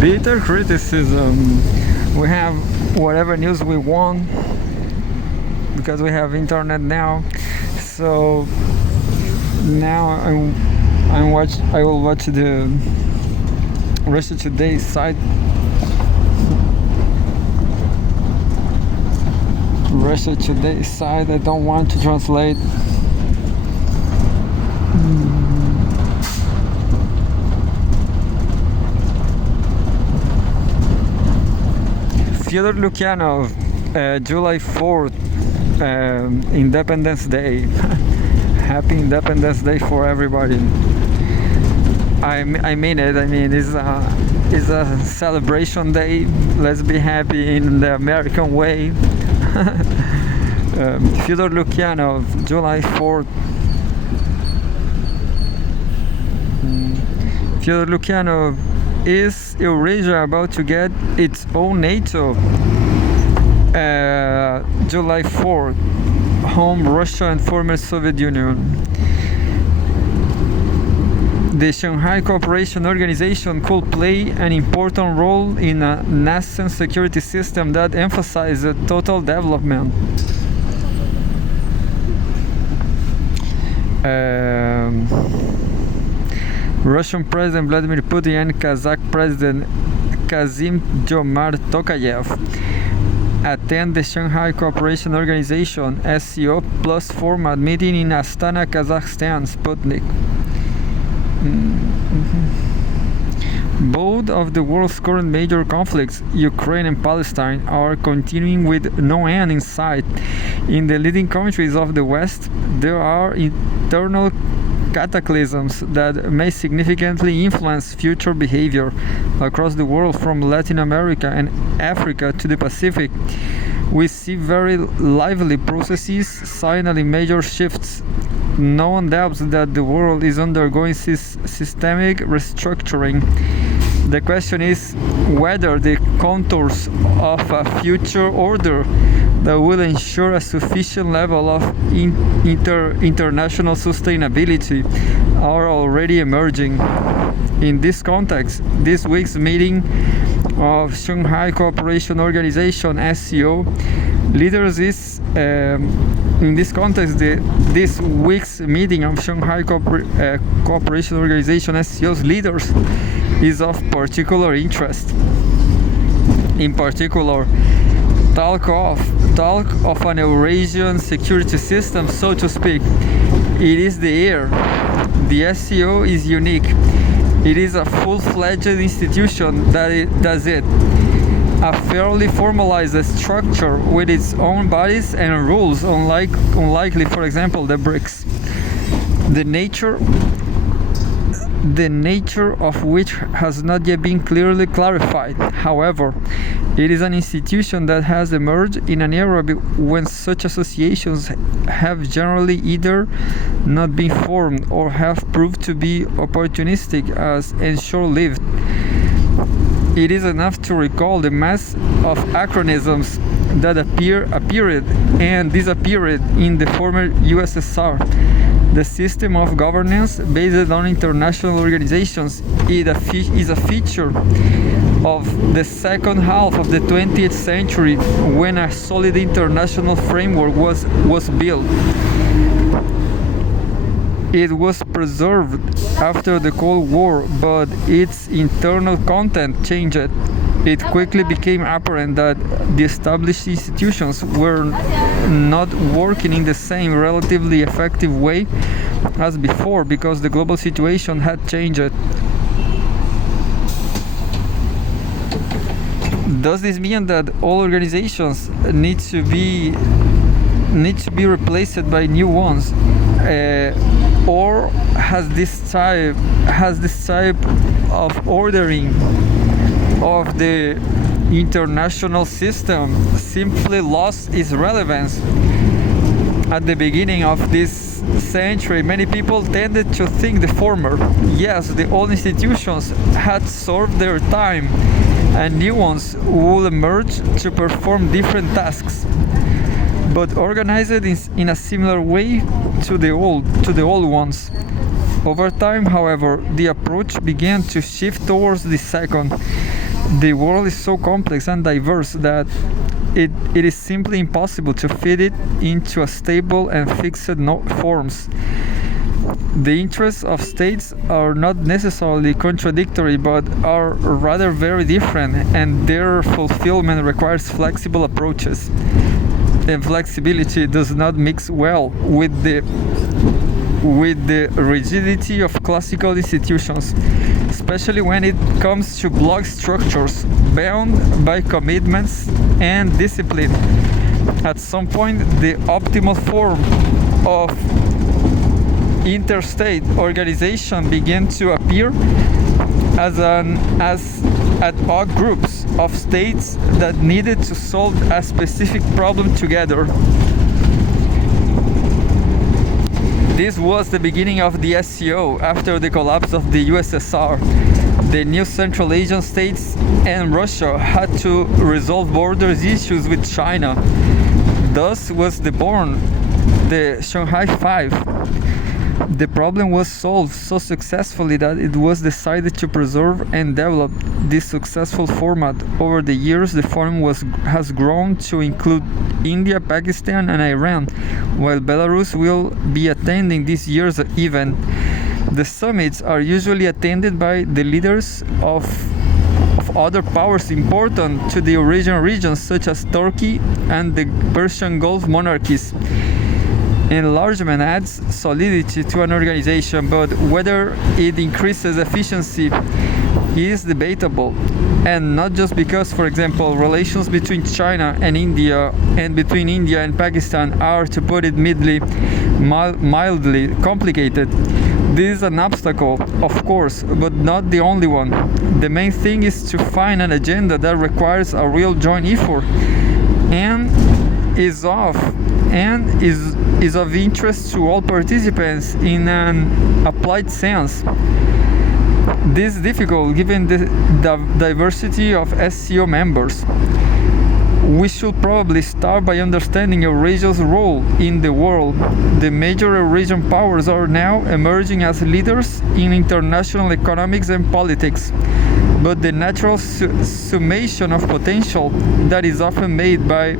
Bitter criticism. We have whatever news we want because we have internet now. So now I will watch the Russia Today site. Russia Today site. I don't want to translate. Fyodor Lukyanov, July 4th, Independence Day. Happy Independence Day for everybody. I mean it. I mean it's a celebration day. Let's be happy in the American way. Fyodor Lukyanov, July 4th. Fyodor Lukyanov, is Eurasia about to get its own NATO? July 4th, home Russia and former Soviet Union. The Shanghai Cooperation Organization could play an important role in a nascent security system that emphasizes total development. Russian President Vladimir Putin and Kazakh President Kassym-Jomart Tokayev attend the Shanghai Cooperation Organization SCO Plus format meeting in Astana, Kazakhstan. Sputnik. Both of the world's current major conflicts, Ukraine and Palestine, are continuing with no end in sight. In the leading countries of the West, there are internal cataclysms that may significantly influence future behavior across the world, from Latin America and Africa to the Pacific. We see very lively processes signaling major shifts. No one doubts that the world is undergoing systemic restructuring. The question is whether the contours of a future order that will ensure a sufficient level of international sustainability are already emerging. In this context, this week's meeting of Shanghai Cooperation Organization SCO leaders is in this context this week's meeting of Shanghai Cooperation Organization SCO's leaders is of particular interest. In particular, talk of an Eurasian security system, so to speak. It is the air. The SCO is unique. It is a full-fledged institution that does it. A fairly formalized structure with its own bodies and rules, unlikely, for example, the BRICS. The nature of which has not yet been clearly clarified. However, it is an institution that has emerged in an era when such associations have generally either not been formed or have proved to be opportunistic and short-lived. It is enough to recall the mass of acronyms that appeared and disappeared in the former USSR. The system of governance based on international organizations is a feature of the second half of the 20th century, when a solid international framework was built. It was preserved after the Cold War, but its internal content changed. It quickly became apparent that the established institutions were not working in the same relatively effective way as before, because the global situation had changed. Does this mean that all organizations need to be replaced by new ones, or has this type of ordering of the international system simply lost its relevance? At the beginning of this century, many people tended to think the former. Yes, the old institutions had served their time, and new ones would emerge to perform different tasks, but organized in a similar way to the old ones. Over time, however, the approach began to shift towards the second. The world is so complex and diverse that it is simply impossible to fit it into a stable and fixed forms. The interests of states are not necessarily contradictory, but are rather very different, and their fulfillment requires flexible approaches. And flexibility does not mix well with the rigidity of classical institutions, especially when it comes to bloc structures bound by commitments and discipline. At some point, the optimal form of interstate organization began to appear as ad hoc groups of states that needed to solve a specific problem together. This was the beginning of the SCO after the collapse of the USSR. The new Central Asian states and Russia had to resolve borders issues with China. Thus was born the Shanghai Five. The problem was solved so successfully that it was decided to preserve and develop this successful format. Over the years, the forum has grown to include India, Pakistan, and Iran, while Belarus will be attending this year's event. The summits are usually attended by the leaders of other powers important to the Eurasian region, such as Turkey and the Persian Gulf monarchies. Enlargement adds solidity to an organization, but whether it increases efficiency is debatable. And not just because, for example, relations between China and India and between India and Pakistan are, to put it mildly, complicated. This is an obstacle, of course, but not the only one. The main thing is to find an agenda that requires a real joint effort and is of interest to all participants in an applied sense. This is difficult given the diversity of SCO members. We should probably start by understanding Eurasia's role in the world. The major Eurasian powers are now emerging as leaders in international economics and politics. But the natural summation of potential that is often made by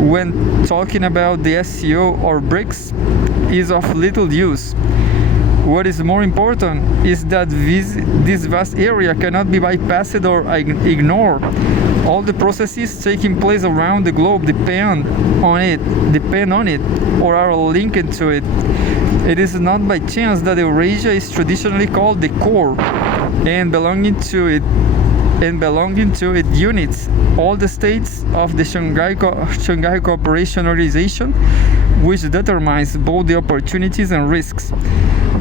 when talking about the SCO or BRICS is of little use. What is more important is that this vast area cannot be bypassed or ignored. All the processes taking place around the globe depend on it, or are linked to it. It is not by chance that Eurasia is traditionally called the core, and belonging to it units all the states of the Shanghai Cooperation Organization, which determines both the opportunities and risks.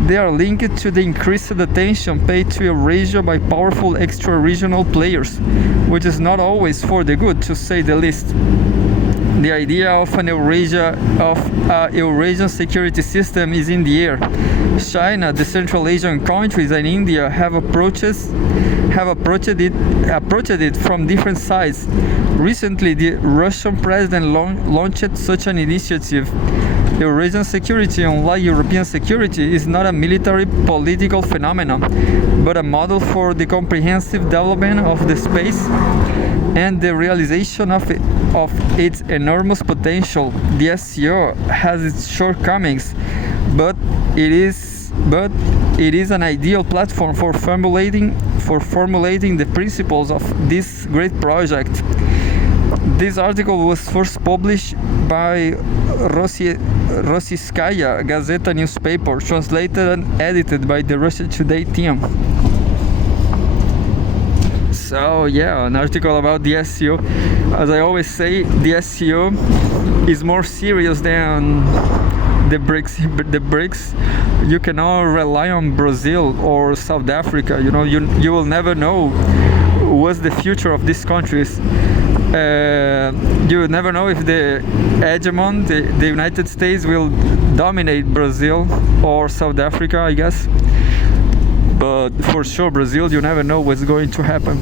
They are linked to the increased attention paid to Eurasia by powerful extra-regional players, which is not always for the good, to say the least. The idea of an Eurasian security system is in the air. China, the Central Asian countries, and India have approached it from different sides. Recently, the Russian president launched such an initiative. Eurasian security, unlike European security, is not a military political phenomenon, but a model for the comprehensive development of the space and the realization of its enormous potential. The SCO has its shortcomings, but it is an ideal platform for formulating the principles of this great project. This article was first published by Rossiyskaya Gazeta newspaper, translated and edited by the Russia Today team. So yeah, an article about the SCO. As I always say, the SCO is more serious than the BRICS. The BRICS, you cannot rely on Brazil or South Africa. You will never know what's the future of these countries. You will never know if the hegemon, the United States, will dominate Brazil or South Africa, I guess. But for sure, Brazil, you never know what's going to happen.